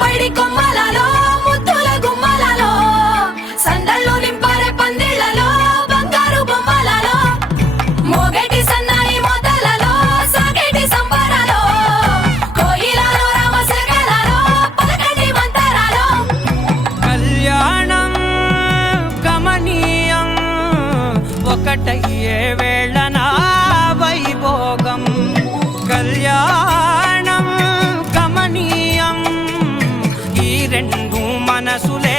పైడి కొమ్మలలో ముద్దుల గుమ్మలలో సందళ్ళు నింపారే పందిళ్లలో బంగారు బొమ్మలలో మోగేటి సన్నాయి మోతలలో సాగేటి సంబరాలో కోయిలలో రామశకలలో పలకటి మంతరాలో కళ్యాణం గమనీయం ఒకటయ్యే వేళ నా వైభోగం కళ్యాణం గమనీయం ఈ రెండు మనసులే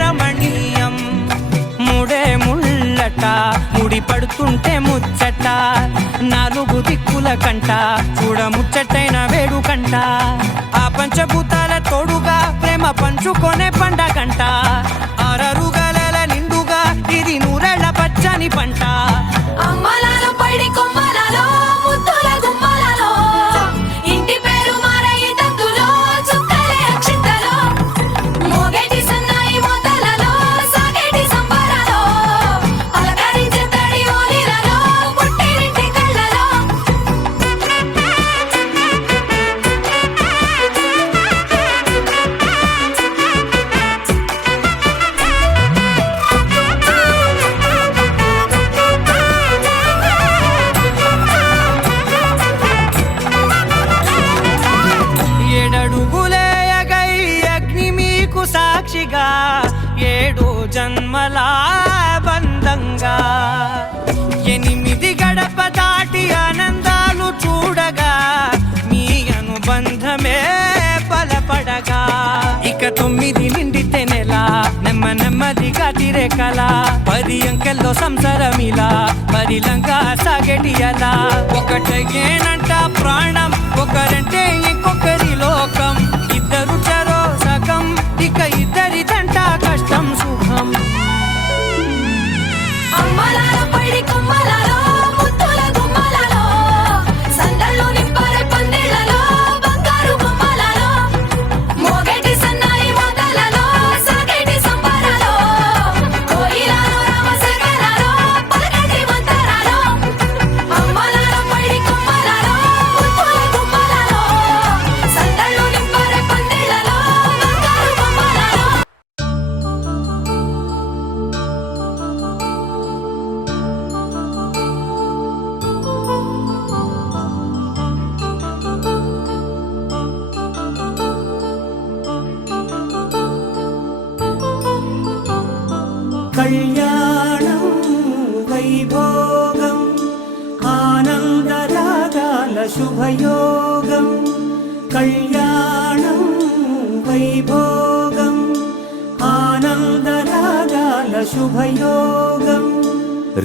రమణీయం ముడే ముళ్ళట ముడి పడుతుంటే ముచ్చట నాలుగు దిక్కుల కంట చూడ ముచ్చటైన వేడుకంట ఆ పంచభూతాల తోడుగా ప్రేమ పంచుకొనే పండగంట ఆరరుగల నిండుగా ఇది నూరెళ్ళ పచ్చని పంట అమ్మలలో పైడి కొమ్మలలో ముద్దుల గుమ్మలలో ఇంటి పేరు మారయి తంతులో చుక్కలే అక్షింతలో మోగేటి సన్నాయి మోతలలో సాగేటి సంబరాలో అలకరించే తడి ఓలిలలో పుట్టినింటి కళ్ళలో ఏడడుగులేయగై అగ్ని మీకు సాక్షిగా ఏడు జన్మల బంధంగా ఎనిమిది గడప దాటి ఆనందాలు చూడగా మీ అనుబంధమే బలపడగా ఇక 9 నిండితే నెల నెమ్మదిగా తిరే కల 10 అంకెల్లో సంసారమిలా పరిలంగా సాగేటి అలా ఒకటేనంట ప్రాణం ఒకరంటే ఇంకొకరి లోకం ఇద్దరు చరో సగం ఇక ఇద్దరిదంట కష్టం సుఖం అమ్మలలో పైడి కొమ్మలలో ముద్దుల గుమ్మలలో సందళ్ళు నింపారే పందిళ్లలో బంగారు బొమ్మలలో మోగేటి సన్నాయి మోతలలో సాగేటి సంబరాలో కోయిలలో రామశకలలో పలకటి మంతరాలో అమ్మలలో పైడి కొమ్మలలో ముద్దుల గుమ్మలలో సందళ్ళు నింపారే పందిళ్లలో బంగారు బొమ్మలలో కళ్యాణం వైభోగం ఆనందరాగాల శుభయోగం కళ్యాణం వైభోగం ఆనందరాగాల శుభయోగం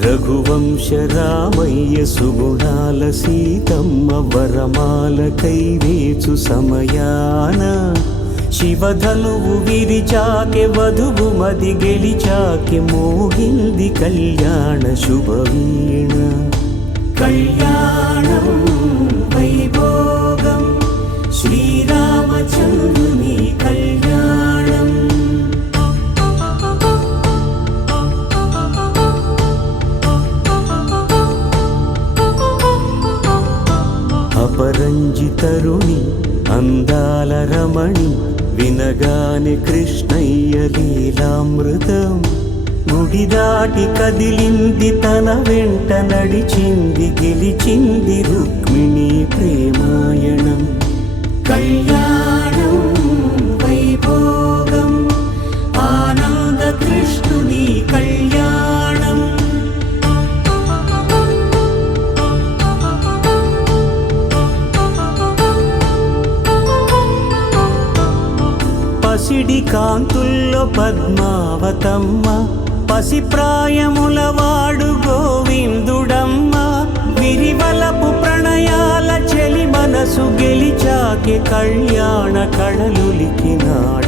రఘువంశ రామయ్య సుగుణాల సీతమ్మ వరమాల కైవేచు సమయాన శివధనువు విరిచాకె వధువు మది గెలిచాకె మోగింది కళ్యాణ శుభవీణ కళ్యాణం వైభోగం శ్రీరామచంద్రుని కళ్యాణం అపరంజి తరుణి అందాల రమణి వినగానే కృష్ణయ్య లీలామృతం గుడి దాటి కదిలింది తన వెంట నడిచింది గెలిచింది రుక్మిణి ప్రేమాయణం కళ్యాణం వైభోగం ఆనంద కృష్ణుని కళ్యాణం పసిడి కాంతుల్లో పద్మావతమ్మ పసిప్రాయముల వాడు గోవిందుడమ్మ విరివలపు ప్రణయాల చెలి మనసు గెలిచాకే కళ్యాణ కళలులికినాడమ్మ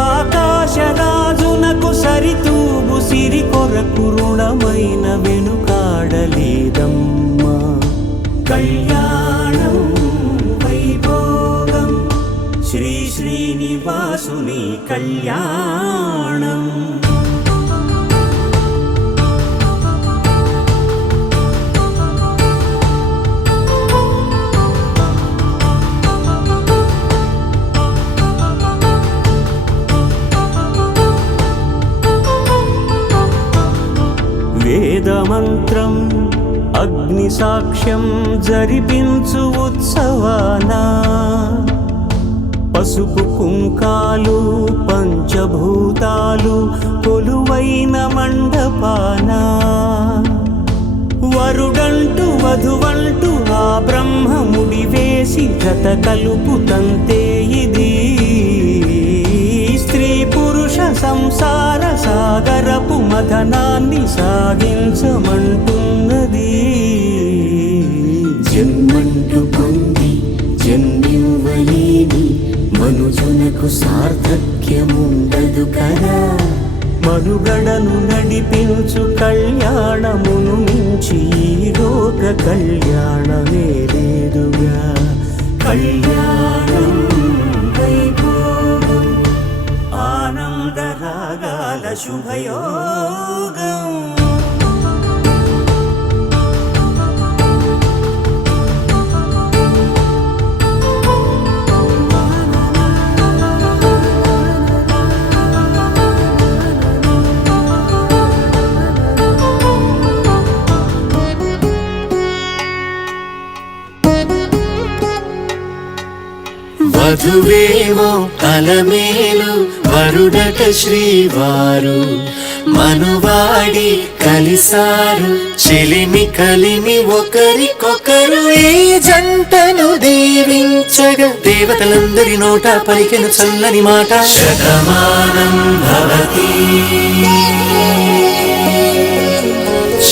ఆకాశరాజునకు సరితూగు సిరి కొరకు రుణమైన వెనుకాడలేదమ్మా కళ్యాణం వైభోగం శ్రీ శ్రీనివాసుని కళ్యాణం వేదమంత్రం అగ్ని సాక్ష్యం జరిపించు ఉత్సవాన పసుపు కుంకాలు పంచభూతాలు కొలువైన మండపాన వరుడంటూ వధువంటూ ఆ బ్రహ్మముడి వేసి జత కలుపుతంతే ఇది స్త్రీ పురుష సంసార సాగరపు మథనాన్ని సాగించమంటున్నది. జన్మంటూ పొంది జన్మివ్వలేని మనుజునకు సార్థక్యముండదు కదా. మనుగడను నడిపించు కళ్యాణమును మించి ఈ లోక కళ్యాణమే లేదుగా. కళ్యాణం వైభోగం ఆనందరాగాల శుభయోగం. వధువేమో అలమేలు వరుడట శ్రీవారు మనువాడి కలిసారు చెలిమి కలిమి ఒకరికొకరు ఈ జంటను దీవించగా దేవతలందరి నోట పలికెను చల్లని మాట. శతమానం భవతి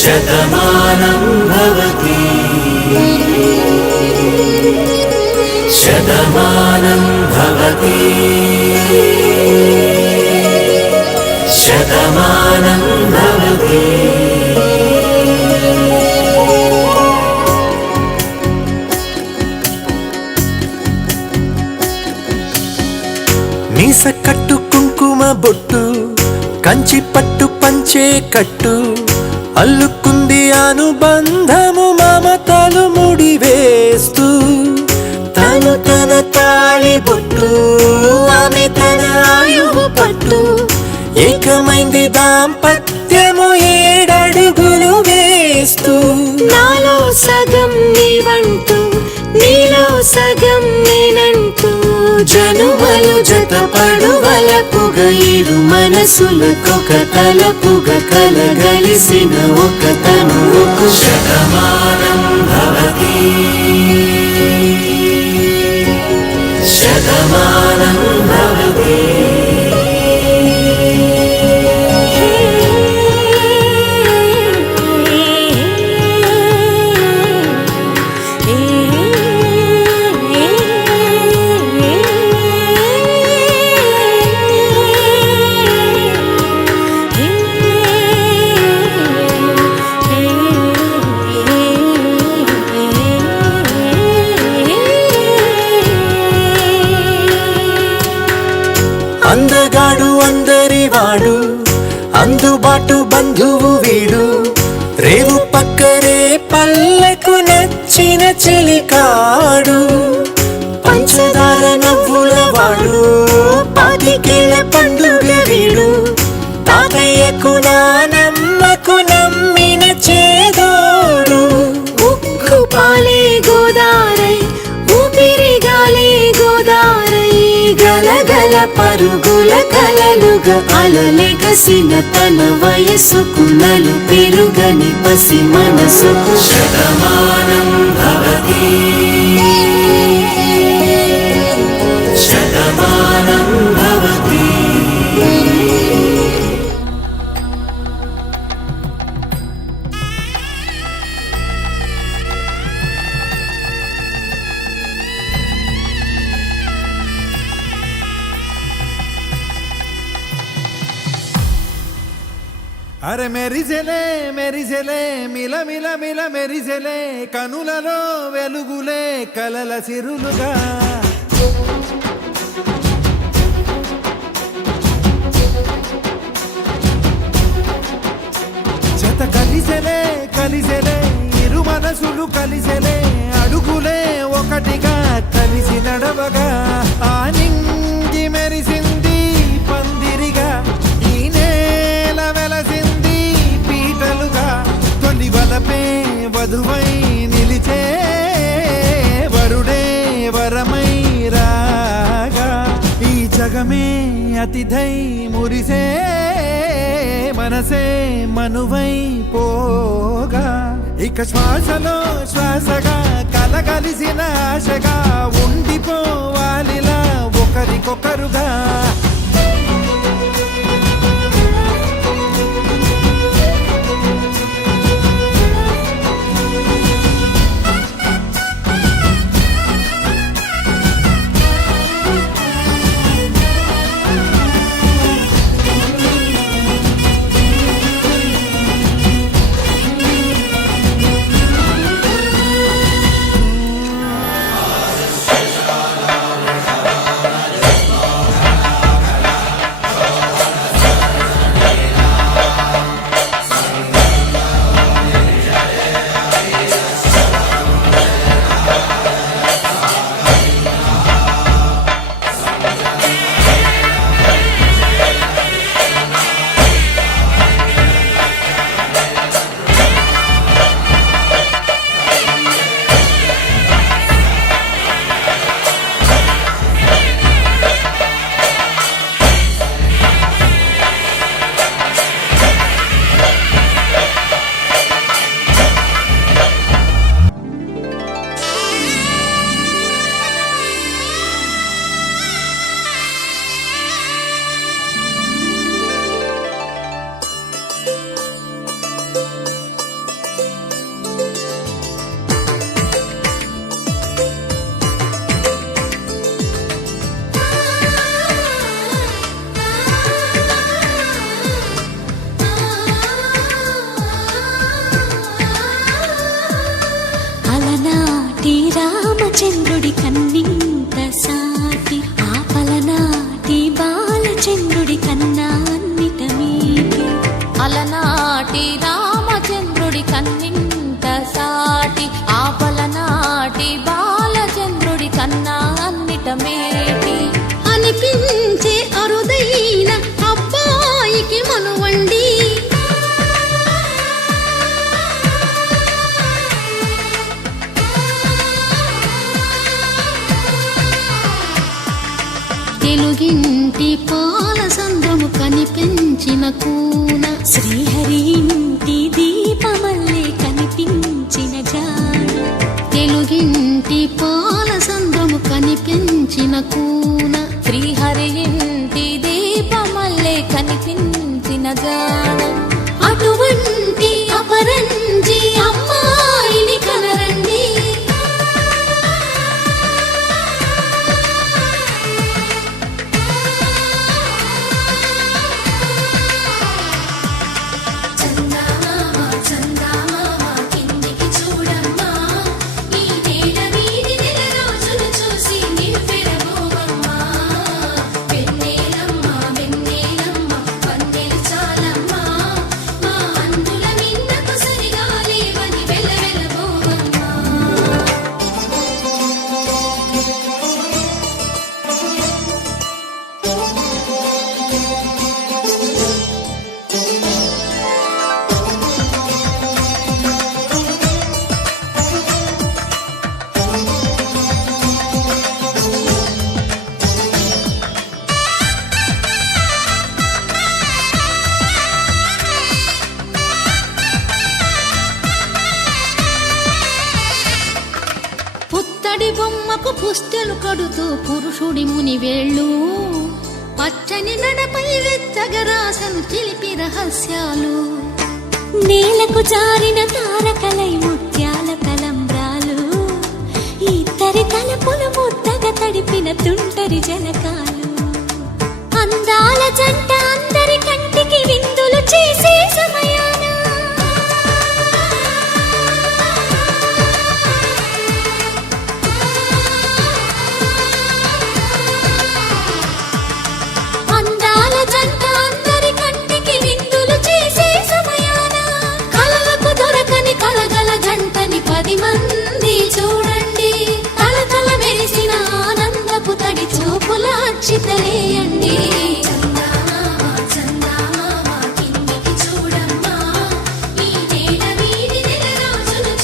శతమానం భవతి శతమానం భవతి శతమానం భవతి. మీస కట్టు కుంకుమ బొట్టు కంచి పట్టు పంచే కట్టు అల్లుకుంది అనుబంధము మమతలు ముడివేస్తూ తను తన తాళి బొట్టు ఆమె తన ఆయువు పట్టు ఏకమైంది దాంపత్యము 7 అడుగులు వేస్తూ. నాలో సగం నీవంటూ నీలో సగం నేనంటూ జనుమలు జతపడువలపుగ ఇరు మనసులకొక తలపుగ కలగలిసిన ఒక తనువుకు. శతమానం భవతి శతమానం భవతి. అందగాడు అందరివాడు అందుబాటు బంధువు వీడు రేవు పక్కరే పల్లెకు నచ్చిన చెలికాడు పంచదార నవ్వుల వాడు 25 ఏళ్ల పండుగ వీడు తాతయ్యకు నానమ్మకు నమ్మిన చేదోడు. ఉక్కు పాలే గోదారై ఊపిరి గాలే గోదారై గలగల పరుగుల కలలుగా అలలెగసిన తన వయసుకు నలు పెరుగని పసి మనసుకు. శతమానం భవతి శతమానం భవతి. అరే మెరిసెలే మెరిసెలే మిల మిల మిల మెరిసెలే కనులలో వెలుగులే కలల సిరులుగా. జత కలిసెలే కలిసెలే ఇరు మనసులు కలిసెలే అడుగులే ఒకటిగా కలిసి నడవగా ఆ నింగి మెరిసింది పందిరిగా ఈ నేల వెలసింది పీటలుగా. వధువై నిలిచే వరుడే వరమై రాగా ఈ జగమే అతిథై మురిసే మనసే మనువై పోగా ఇక శ్వాసలో శ్వాసగా కలగలిసిన ఆశగా ఉండిపోవాలిలా ఒకరికొకరుగా రామచంద్రుడి కన్నింత సాటి ఆపలనాటి బాలచంద్రుడి కన్నా అన్నిట మీటి అలనాటి రామచంద్రుడి కన్నింత సాటి ఆపలనాటి బాలచంద్రుడి కన్నా అన్నిట మేటి అనిపించే అరుదైన అబ్బాయికి మనువండి తెలుగింటి పాల సంద్రము కనిపించిన కూన శ్రీహరి ఇంటి దీపమల్లే కనిపించిన జాడ తెలుగింటి పాల సంద్రము కనిపించిన కూన శ్రీహరి ఇంటి దీపమల్లే కనిపించిన జాడ అటువంటి అపరంజి అమ్మాయిని కనరండి పుత్తడి బొమ్మకు పుస్తెలు కడుతూ పురుషుడి ముని వేళ్ళు పచ్చని నడపై వెచ్చగరాసను చిలిపి రహస్యాలు నేలకు జారిన తారకలై ముత్యాల తలంబ్రాలు ఇద్దరి తలపులు ముద్దగా తడిపిన తుంటరి జలకాలు అందాల జంట అందరి కంటికి విందులు చేసే సమయాన అందాల జంట అందరి కంటికి విందులు చేసే సమయాన కలలకు దొరకని కలగల జంటని 10 మంది చూడండి తలతల మెరిసిన ఆనందపు తడి చూపుల అక్షితలేయండి చందమామ కిందికి చూడమ్మా ఈ నేల వీడి నెల రోజులు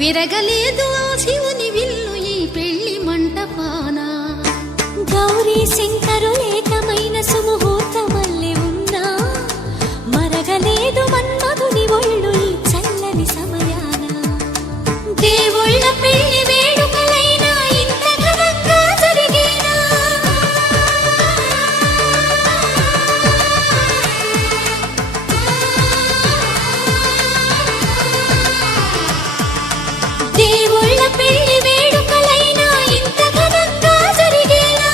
విరగలేదు ఆ శివుని విల్లు ఈ పెళ్లి మంటపాన. గౌరీ శంకరు ఏకమైన సుముహూర్తమల్లె ఉన్నా మరగలేదు మన్మధుని ఒళ్ళు ఈ చల్లని సమయాన. దేవుళ్ళ పెళ్లి వేడుకలైనా ఇంత ఘనంగా జరిగేనా? దేవుళ్ళ పెళ్లి వేడుకలైనా ఇంత ఘనంగా జరిగేనా?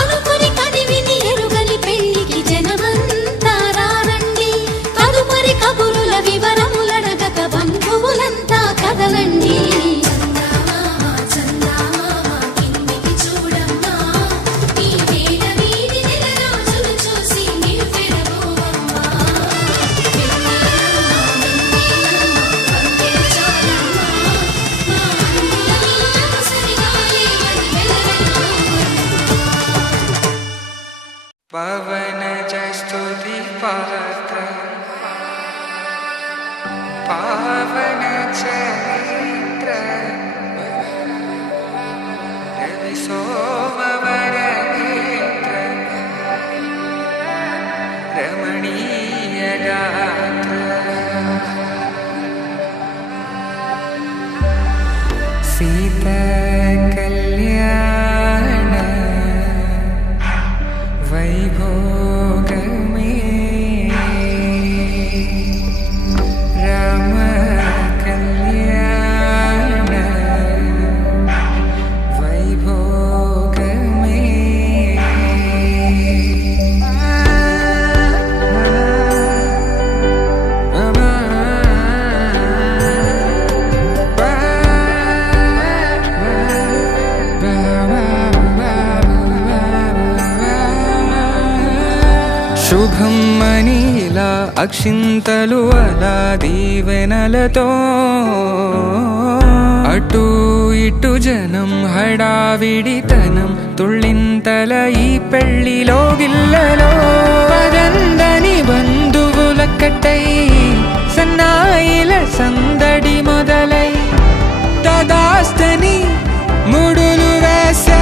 అనుకుని కదివిని ఎరుగని పెళ్లికి జనమంతా రారండి. తదుపరి కబురుల వివరములడగక బంధువులంతా కదలండి. చందమామ చందమామ కిందికి చూడమ్మా, ఈ వేద వీధి నెలరాజులు చూసి నివ్వెరబోవమ్మా. పవన స్తుతి పాత్ర పావన చరిత్ర రవి సోమవర నేత్ర రమణీయ గాత్ర సీతా కళ్యాణ వైభోగమే రామ కళ్యాణ వైభోగమే. శుభం మనీలా అక్షింతలు అలా దీవెనలతో అటు ఇటు జనం హడావిడితనం తుళ్ళింతల ఈ పెళ్లిలో గిల్లలో పదందని బంధువులక్కటై సన్నాయిల సందడి మొదలై తదాస్తని ముడులు వేసే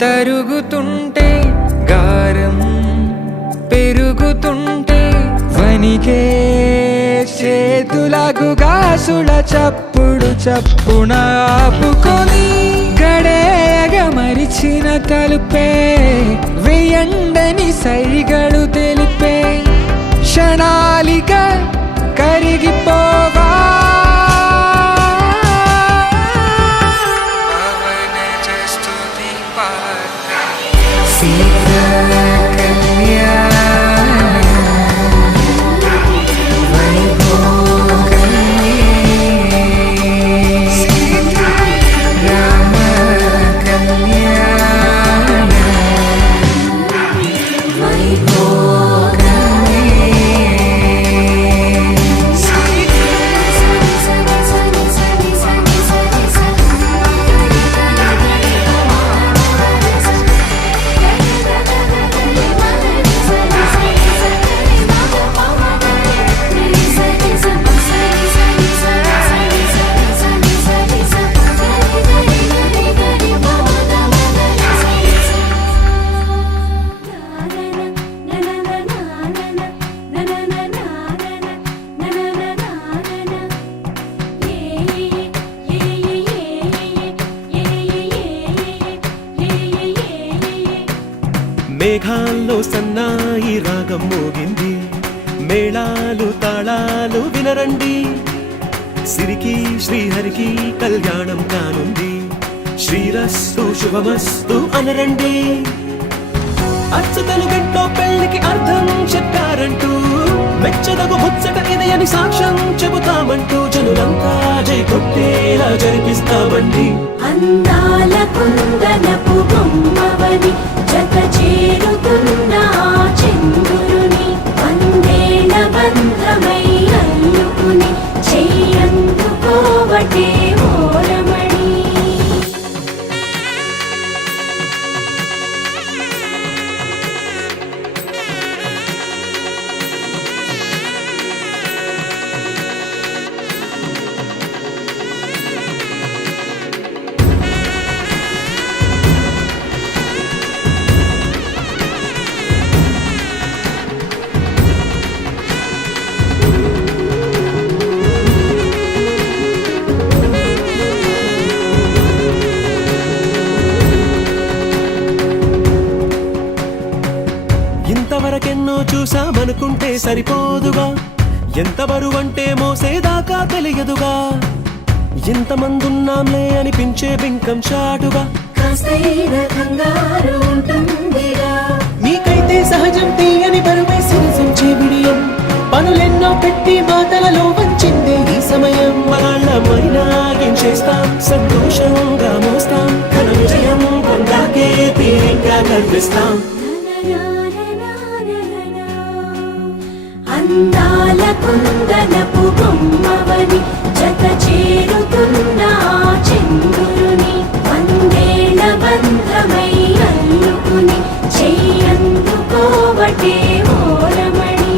తరుగుతుంటే గారం పెరుగుతుంటే వనికే చేతులకు గాసుల చప్పుడు చప్పున ఆపుకొని గడేగ మరిచిన తలుపే వెయ్యండని సైగలు తెలిపే క్షణాలిక కరిగిపోవా. మేఘాల్లో సన్నాయి రాగం మోగింది, మేళాలు తాళాలు వినరండి. సిరికి శ్రీహరికి కళ్యాణం కానుంది, శ్రీరస్తు శుభమస్తు అనరండి. అచ్చు తెలుగింట్లో పెళ్లికి అర్థం చెప్పారంటూ మెచ్చదగు ముచ్చట ఇది అని సాక్ష్యం చెబుతామంటూ జనులంతా జై కొట్టేలా జరిపిస్తామండి. అందాల కుందనపు బొమ్మవని జత చేరుతున్న చంద్రుని వందేళ్ల బంధమై అల్లుకుని చెయ్యందుకోవటే ఓరమణి. ఇంతవరకెన్నో చూసామనుకుంటే సరిపోదుగా, ఎంత బరువంటే మోసేదాకా తెలియదుగా, ఇంతమందున్నాంలే అనిపించే బింకం చాటుగా. కాస్తైన కంగారు ఉంటుందిరా, మీకైతే సహజం తీయని బరువై సిరిసించే బిడియం, పనులెన్నో పెట్టి మాటలలో వంచిందే ఈ సమయం. మనాళ్ళమైనా ఏం చేస్తాం, సంతోషంగా మోస్తాం, ఘన విజయం పొందాకే తీరిగ్గా కనిపిస్తాం. అందాల కుందనపు బొమ్మవని జత చేరుతున్న చంద్రుని వందేళ్ల బంధమై అల్లుకుని చెయ్యందుకోవటే ఓరమణి.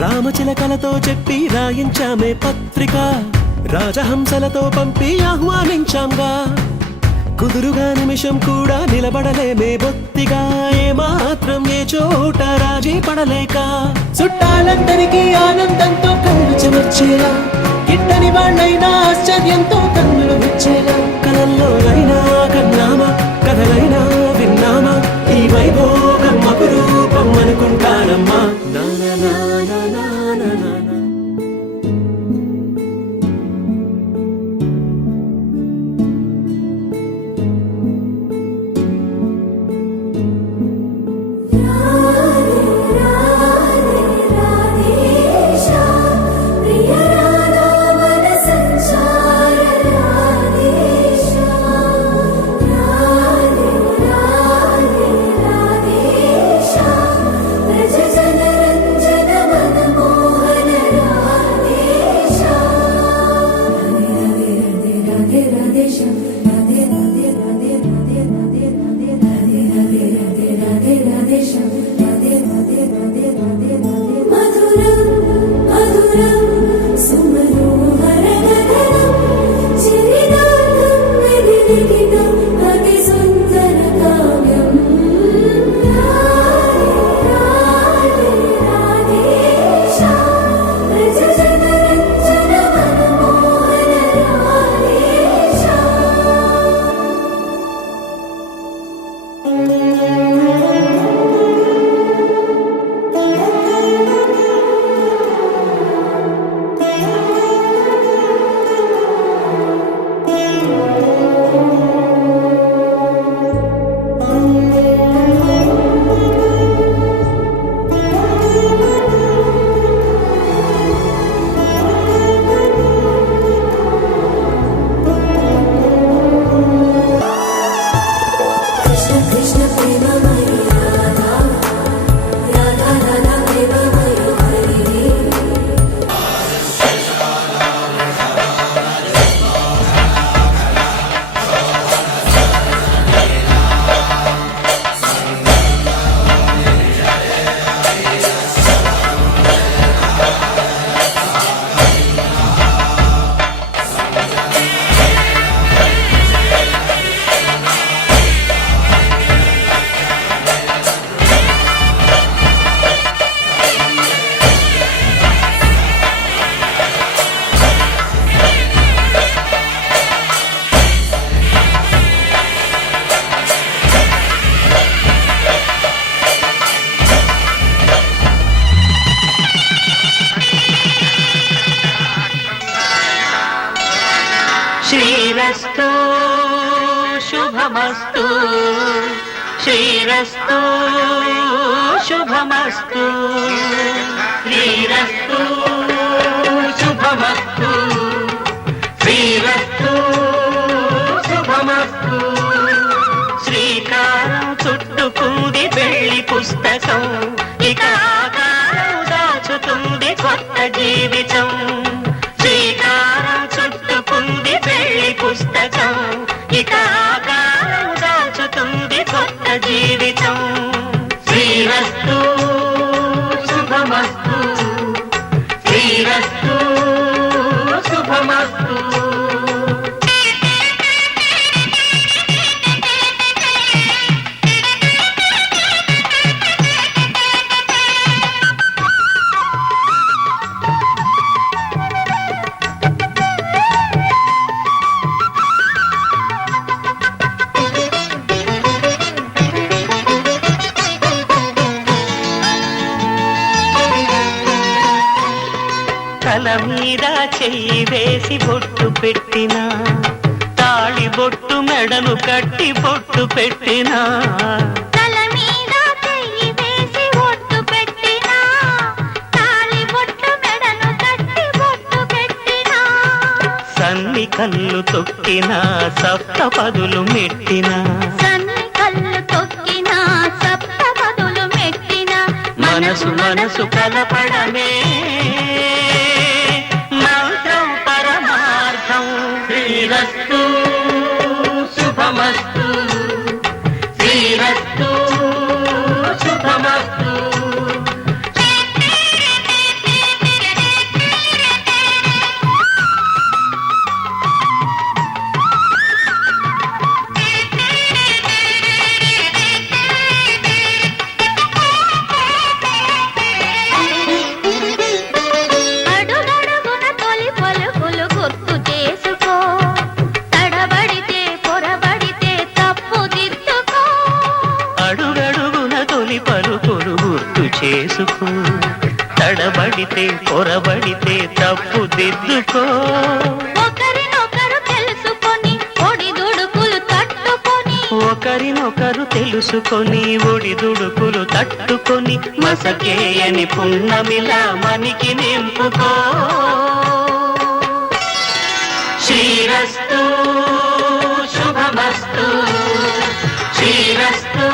రామచిలకలతో చెప్పి రాయించామే పత్రిక, రాజహంసలతో పంపి ఆహ్వానించాంగా, కుదురుగా నిమిషం కూడా నిలబడలేమే బొత్తిగా, ఏమాత్రం ఏ చోట రాజీ పడలేక, చుట్టాలందరికీ ఆనందంతో కళ్ళు చెమర్చేలా, గిట్టని వాళ్ళైనా ఆశ్చర్యంతో కన్నులు విచ్చేలా, కలల్లోనైనా కన్నామా కథలైనా విన్నామా, ఈ వైభోగం అపురూపం అనుకుంటానమ్మా. శ్రీరస్తు శుభమస్తు శ్రీరస్తు శుభమస్తు శ్రీరస్తు శుభమస్తు శ్రీరస్తు శుభమస్తు శ్రీకారం చుట్టుకుంది వెళ్ళి పుస్తకం ఇక ఆకారం దాచుతుంది కొత్త జీవితం శ్రీకారం చుట్టుకుంది వెళ్ళి పుస్తకం ఇక ఆకారం దాచుతుంది కొత్త జీవితం శ్రీరస్తు శుభమస్తు శ్రీరస్తు శుభమస్తు తల మీద చెయ్యి వేసి బొట్టు పెట్టినా తాళి బొట్టు మెడను కట్టి బొట్టు పెట్టినా తల మీద చెయ్యి వేసి బొట్టు పెట్టినా తాళి బొట్టు మెడను కట్టి బొట్టు పెట్టినా సన్ని కళ్ళు తొక్కినా సప్తపదులు మెట్టినా సన్ని కళ్ళు తొక్కినా సప్తపదులు మెట్టినా మనసు మనసు కలపడమే మంత్రం పరమార్థం శ్రీరస్తు శుభమస్తు శ్రీరస్తు శుభమస్తు అడుగడుగున తొలి పలుకులు గుర్తు చేసుకో తడబడితే పొరబడితే తప్పు దిద్దుకో అడుగడుగున తొలి పలుకులు గుర్తు చేసుకో తడబడితే పొరబడితే తప్పు దిద్దుకో ఒకరినొకరు తెలుసుకొని ఒడిదుడుకులు తట్టుకొని ఒకరినొకరు తెలుసుకొని ఒడిదుడుకులు తట్టుకొని మసకేయని పున్నమిలా మనికి నింపుకో శ్రీరస్తు శుభమస్తు శ్రీరస్తు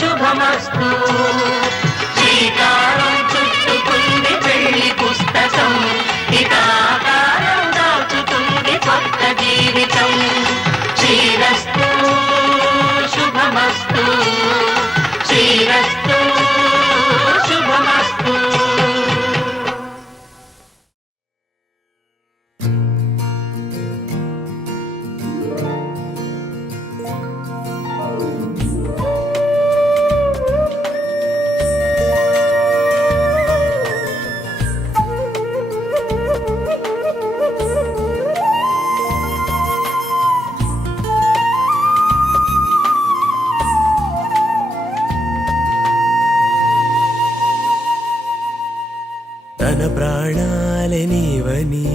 శుభమస్తు శ్రీకారం చుట్టుకుంది పెళ్లి పుస్తకం ఇక ఆకారం దాచుతుంది కొత్త జీవితం శ్రీరస్తు శుభమస్తు శ్రీరస్తు శుభమస్తు తన ప్రాణాలే నీవని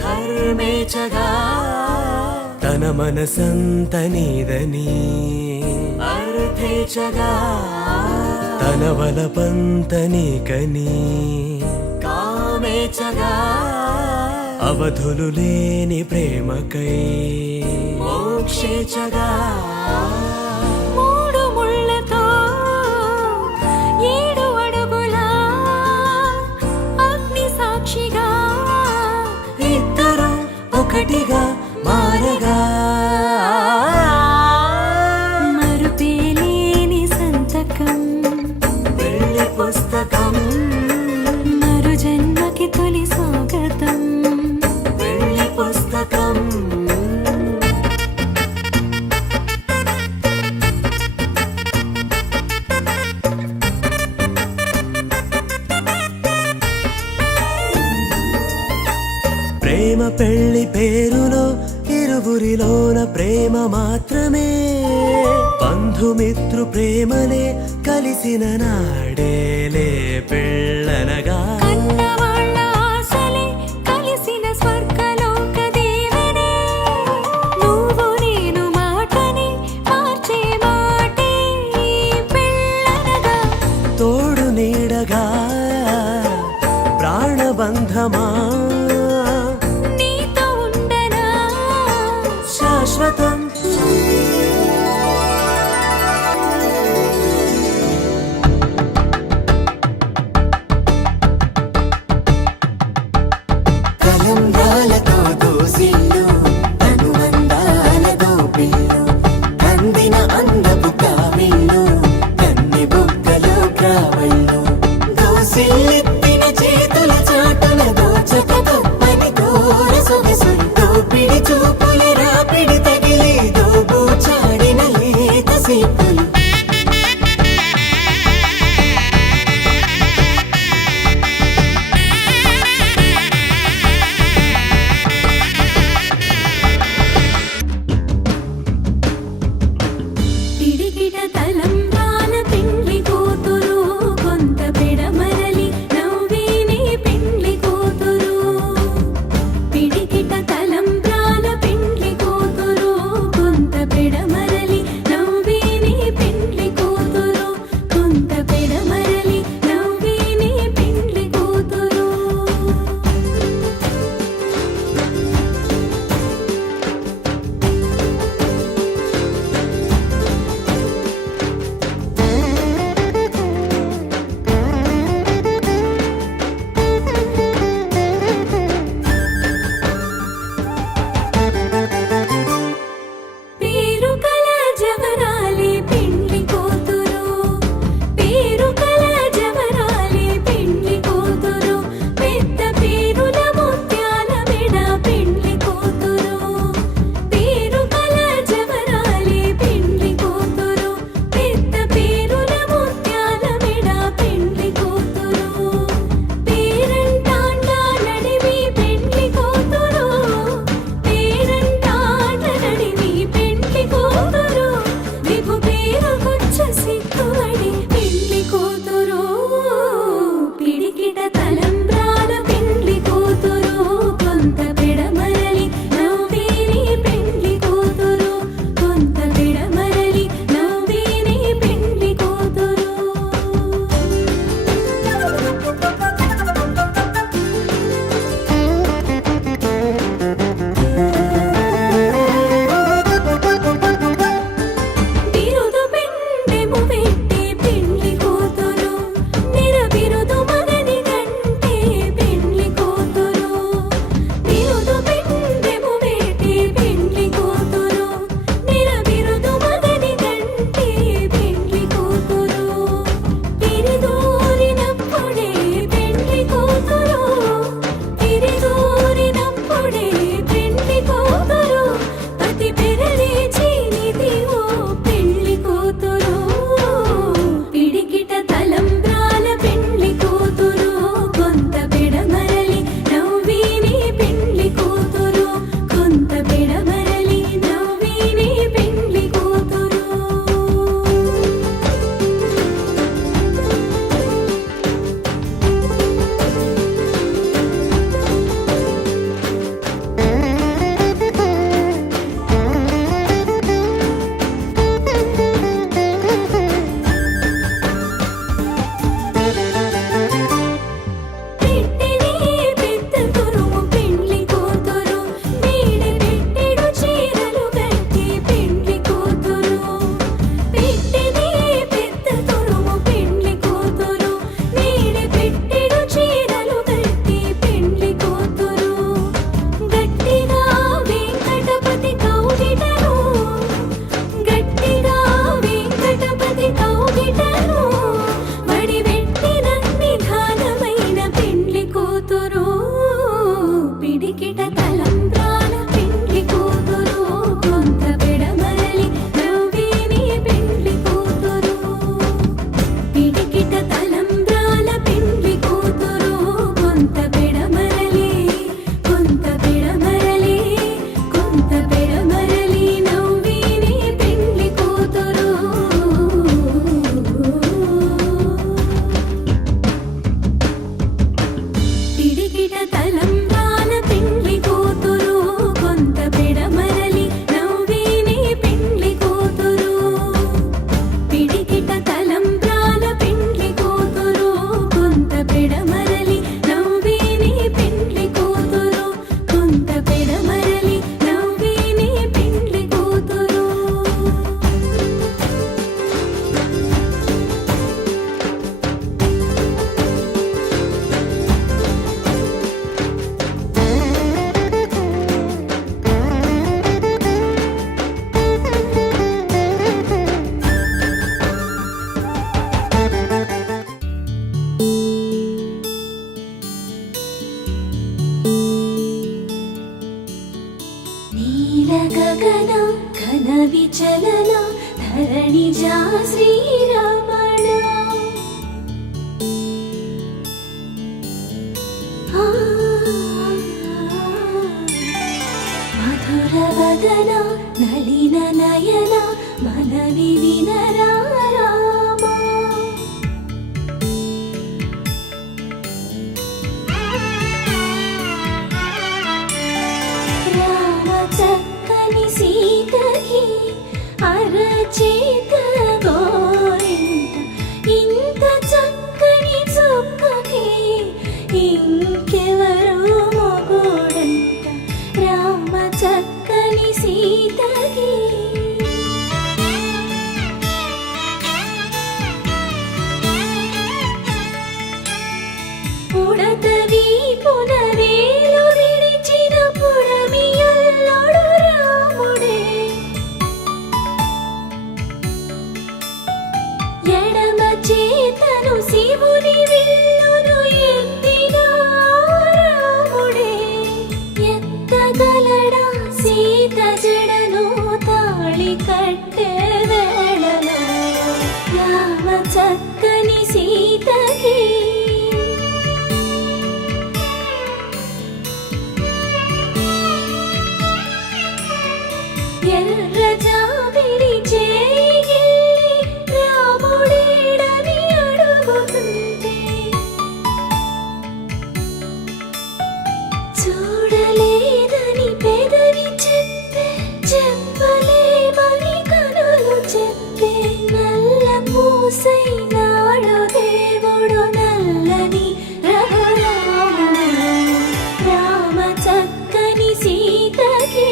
ధర్మేచగా తన మనసంత నీదని అర్థేచగా తన వలపంత నీకని కామేచగా అవధులు లేని ప్రేమకై మోక్షేచగా మూడు ముళ్ళతో 7 అడుగుల అగ్ని సాక్షిగా ఇద్దరు ఒకటిగా మారగా మరుపేలేని సంతకం వెళ్ళి పుస్తకం మరు జన్మకి తొలి స్వాగతం వెళ్ళి పుస్తకం ప్రేమ పెళ్లి పేరులో ఇరువురిలోన ప్రేమ మాత్రమే బంధుమిత్రు ప్రేమలే కలిసిన నాడేలే పెళ్ళనగా కన్నవాళ్ళ ఆశలే కలిసిన స్వర్గలోక దేవ శాశ్వతం. కలంబ్రాలతో దోసిల్లు అనుబంధాలతో పిల్లు అందిన అందపు కావిళ్ళు కన్ని బుక్కలో క్రావళ్ళు దోసిల్లెత్తిన చేతుల చాటున దోచక తప్పని దూర సొగసు దోపిడి చూపుల రాపిడి తగిలి దోబూచాడిన లేత సీపులు పిడికిట తలంబ్రాల పెండ్లి కూతురు కొంత పెడమరలి నవ్వేనే పెండ్లి కూతురు పిడికిట తలంబ్రాల పెండ్లి కూతురు కొంత పెడమరలి నవ్వేనే పెండ్లి కూతురు కొంత పెడమరలి నవ్వేనే పెండ్లి కూతురు పేరు కల జవరాలి పెండ్లి కూతురు పేరు కల జవరాలి పెండ్లి కూతురు పెద్ద పేరుల ముత్యాల మెడ పెండ్లి కూతురు పేరు కల జవరాలి పెండ్లి కూతురు పెద్ద పేరుల ముత్యాల మెడ పెండ్లి కూతురు పేరంటాండ నడివి పెండ్లి కూతురు పేరంటాండ నడివి పెండ్లి కూతురు విపు పేరు గుచ్చ సిక్కువడి పెండ్లి కూతురు పిడికిట తలంబ్రాల పెండ్లి కూతురు కొంత పెడమరలి నవ్వేనే పెండ్లి కూతురు కొంత పెడమరలి నవ్వేనే పెండ్లి కూతురు బిరుదు పెండెము పెట్టి పెండ్లి కూతురు నిర బిరుదు మగని గంటే పెండ్లి కూతురు బిరుదు పెండెము పెట్టి పెండ్లి కూతురు నిర బిరుదు మగని గంటే పెండ్లి కూతురు తిరిదూరినప్పుడే పెండ్లి కూతురు తిరిదూరినప్పుడే పెండ్లి కూతురు పతి పెరలి చీనిది ఓ పెండ్లి కూతురు పిడికిట తలంబ్రాల పెండ్లి కూతురు కొంత పెడమరలి నవ్వేనే పెండ్లి కూతురు కొంత పెడమరలి నవ్వేనే పెండ్లి కూతురు పెట్టినే పెద్ద తురుము పెండ్లి కూతురు వీడి పెట్టెడు చీరలు కట్టి పెండ్లి కూతురు పెట్టినే పెద్ద తురుము పెండ్లి కూతురు వీడి పెట్టెడు చీరలు కట్టి పెండ్లి కూతురు గట్టిగా వెంకటపతి కౌగిటను గట్టిగా వెంకటపతి కౌగిటను వడి పెట్టిన నిధానమైన పెండ్లి కూతురు పిడికిట తలంబ్రాల పెండ్లి కూతురు కొంత పెడమరలి నవ్వేనే పెండ్లి కూతురు పిడికిట తలంబ్రాల పెండ్లి కూతురు కొంత పెడమరలి కొంత పెడమరలి కొంత పెడమరలి నవ్వేనే పెండ్లి కూతురు పిడికిట తలంబ్రాల పెండ్లి కూతురు కొంత పెడమ గగన ఘన విచలన ధరణిజా శ్రీరమణ మధుర వదన నలిన నయన మనవి వినరా రామా రామ చక్కని సీతకి అరచేత గోరింట ఇంత చక్కని చుక్కకి ఇంకెవరు మొగుడంట రామ చక్కని సీతకి పుడతవి పునవేలు విడిచిన పుడమియల్లుడు రాముడే ఎడమ చేతను శివుని విల్లును ఎత్తిన రాముడే ఎత్తగలడా సీత జడను తాళి కట్టే వేళలో రామ చక్కని సీతకి ఎర్ర జాబిలి చేయి రాముడేడని అడుగుతుంటే చూడలేదని పెదవి చెప్పే చెప్పలేమని కనులు చెప్పే నల్ల పూసై నాడు దేవుడు నల్లని రఘురాముడు రామ చక్కని సీతకి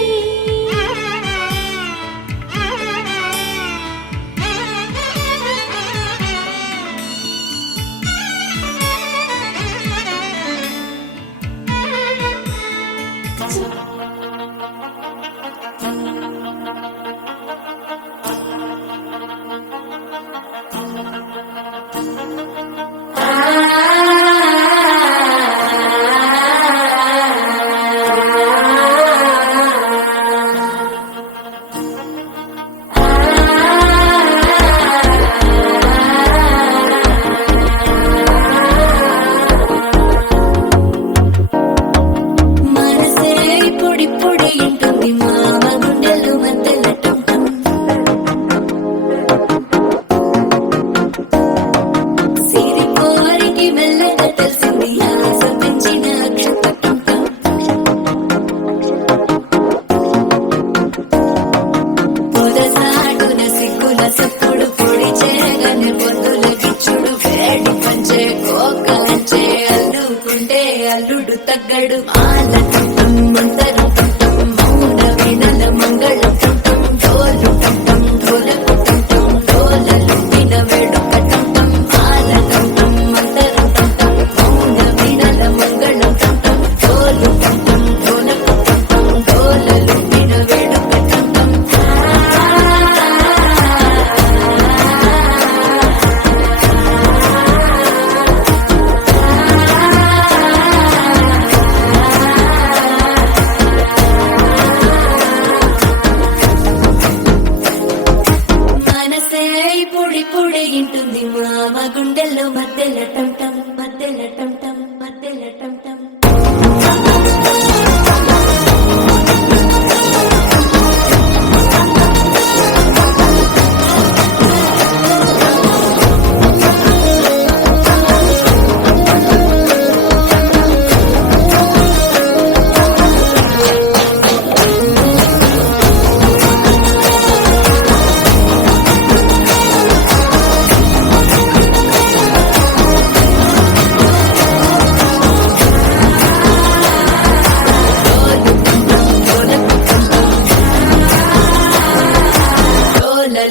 మనసే పొడి పొడి ఇంటుంది మామ గుండెలు మధ్యలటం సిరి కోరికి మెల్లగా తెలిసింది ఆశ పెంచిన అక్షతకం పొదసాటున సిగ్గుల సప్పుడు పొడి చేయగానే పొద్దుల గిచ్చుడు వేడి పంచే కోకలంచే అల్లుకుంటే అల్లుడు తగ్గడు ఆల టం మంతరం టం మౌన వినల మంగళం టం డోలు టం ఢోలకు టం డోలలు విన వేడుక టం ఆల టం మంతరం టం మౌన వినల మంగళం టం డోలు టం ఢోలకు టం డోలలు విన వేడుక టం మనసే పొడి పొడి ఇంటుంది మామ గుండెల్లో మధ్యల టం టం మధ్యల టం టం మధ్యల టం టం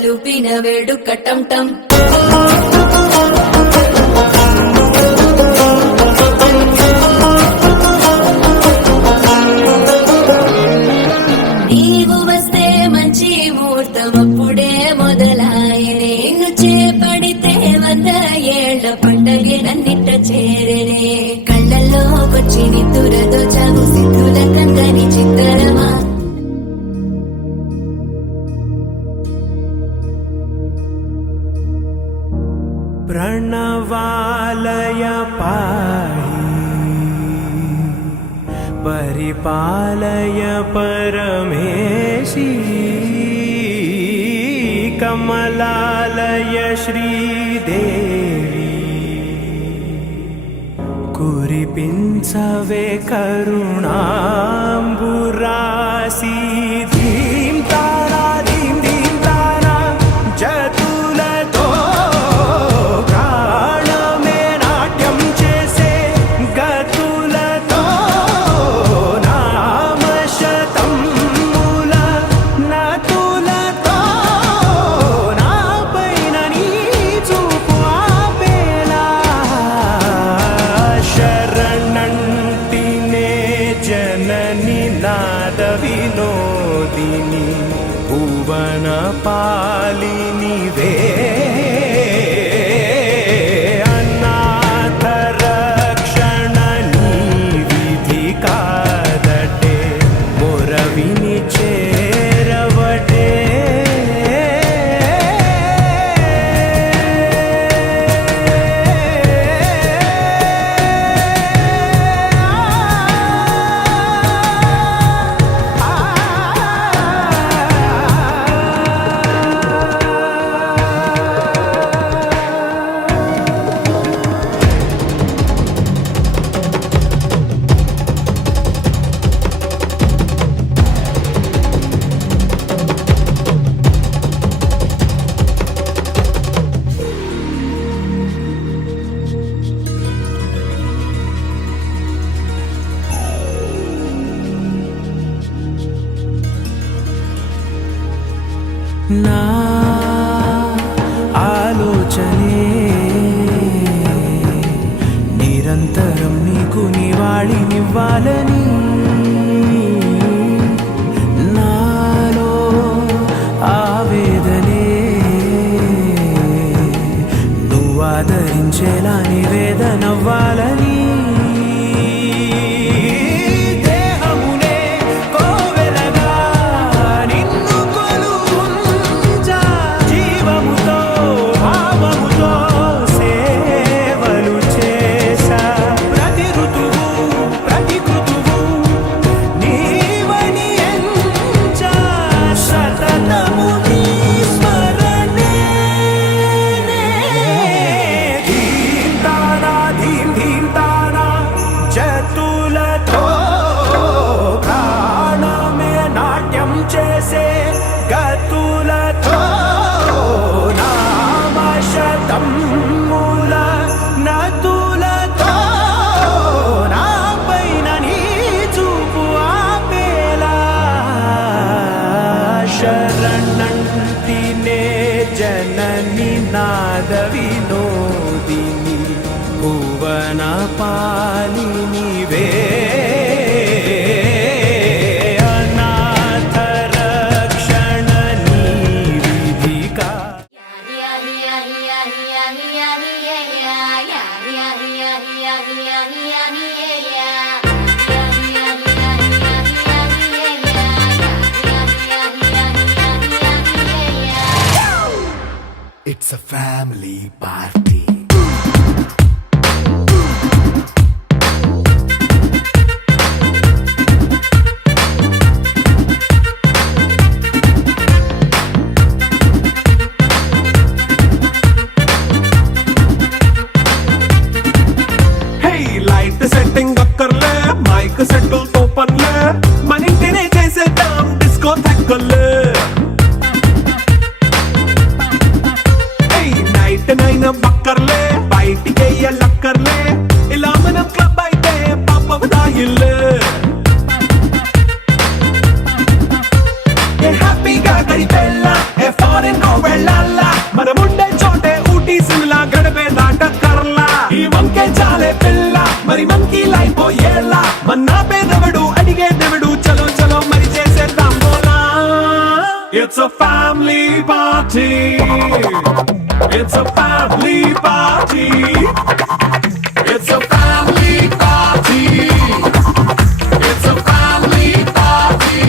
లుపిన వేడుక టం టం నీవు వస్తే మంచి ముహూర్తం అప్పుడే మొదలాయనే చేపడితే 100 ఏళ్ల పండగే నన్నిట చేరనే కళ్ళల్లోకొచ్చి నిద్దురదో చాగు సిద్ధుల కందని చిత్తరమా प्रणवालय पाहि परिपालय परमेशी कमलालय श्रीदेवी कुरिपिंचवे करुणांबुरासी धीम तारा धीम धीम तारा जतुलतो प्राणमे नाट्यं चेसे गतुलतो नामशतं मूल नतुलतो नापैन नी చూపు ఆపేలా శరణంటినే జనని నాద వినోదిని భువన పాలిని వే అనాథ రక్షణ నీ విధి కాదటే మొరవిని చేరవటే నా ఆలోచనే నిరంతరం నీకు నివాళినివ్వాలని నాలో ఆవేదనే నువ్వు ఆదరించేలా నివేదనవ్వాలని దేహమునే కోవెలగా నిన్ను కొలువుంచా జీవముతో భావముతో సేవలు చేసా ప్రతి ఋతువు ప్రతి కృతువు నీవని ఎంచా సతతము నీ స్మరణే ధీం తానా ధీం ధీం తానా జతులతో ప్రాణమే నాట్యం చేసే గతులతో నామశతం మూల నతులతో నాపైన నీ చూపు ఆపేలా శరణంటినే జనని నాద వినోదిని భువన పాలిని వే అనాథ రక్షణ నీ విధి కా It's a family party. Hey, light setting అక్కర్లే మైక్ సెట్టుల్ తో పర్లే మన ఇంటినే చేసేద్దాం డిస్కో థెక్కర్లే నైట్ నైన్ బక్కర్లే బయటికి లక్కర్లే ఇలా మనం క్లబ్ అయితే పాప ఇల్లే హ్యాపీగా గడిపెళ్ళ ఏ ఫారెన్ కో వెళ్ళాల మనం ఉండే చోటే ఊటీ సిమ్లా గడపే దాటక్కర్లా ఈ వంకే చాలే పిల్ల మరి మంకీ లైఫ్ ఏళ్ళ మన్నా పేదవడు అడిగే దేవుడు చలో చలో మరి చేసేద్దాం బోలా It's a family party. It's a family party. It's a family party. It's a family party.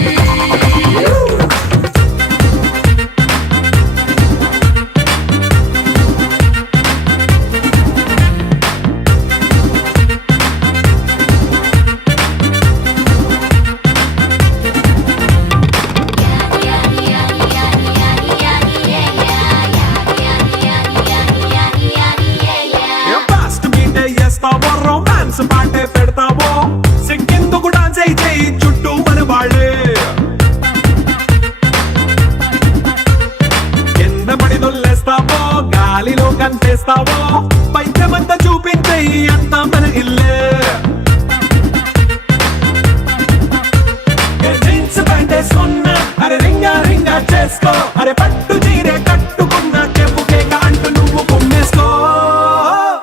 Love చేసుకో అరే పట్టు చీరే కట్టుకున్న చెప్పు కేక అంటూ నువ్వు కుమ్మేసుకో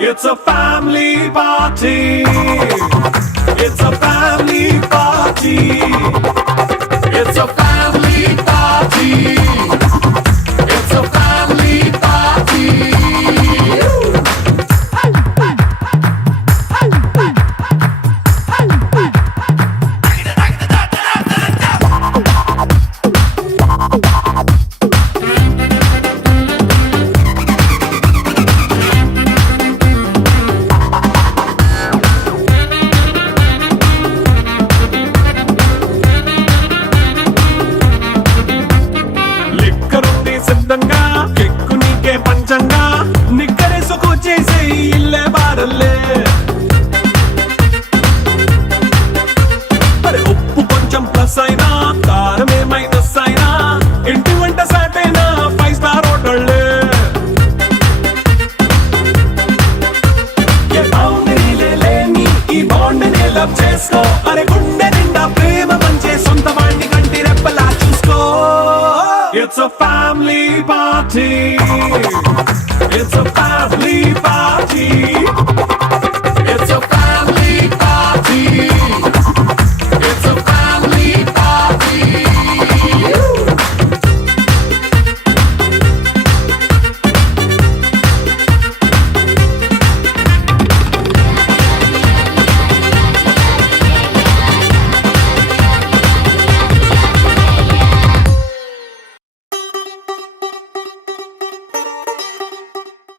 it's a family party it's a family party it's a family party it's a family party లిక్కరుంది సిద్ధంగా కెక్కు నీకే పంచంగా నిక్కరేసుకు చేసే ఇల్లే బారల్లే మరి ఉప్పు కొంచెం ప్లస్ అయినా కారమే మైనస్ అయినా ఇంటి వంట సాటైనా 5 స్టార్ హోటళ్ళే ఏ బౌండరీలే లేని ఈ బాండ్ ని లవ్ చేసుకో అరే గుండె నిండా ప్రేమ పంచే సొంత వాణ్ణి కంటి రెప్పలా చూసుకో ఇట్స్ అ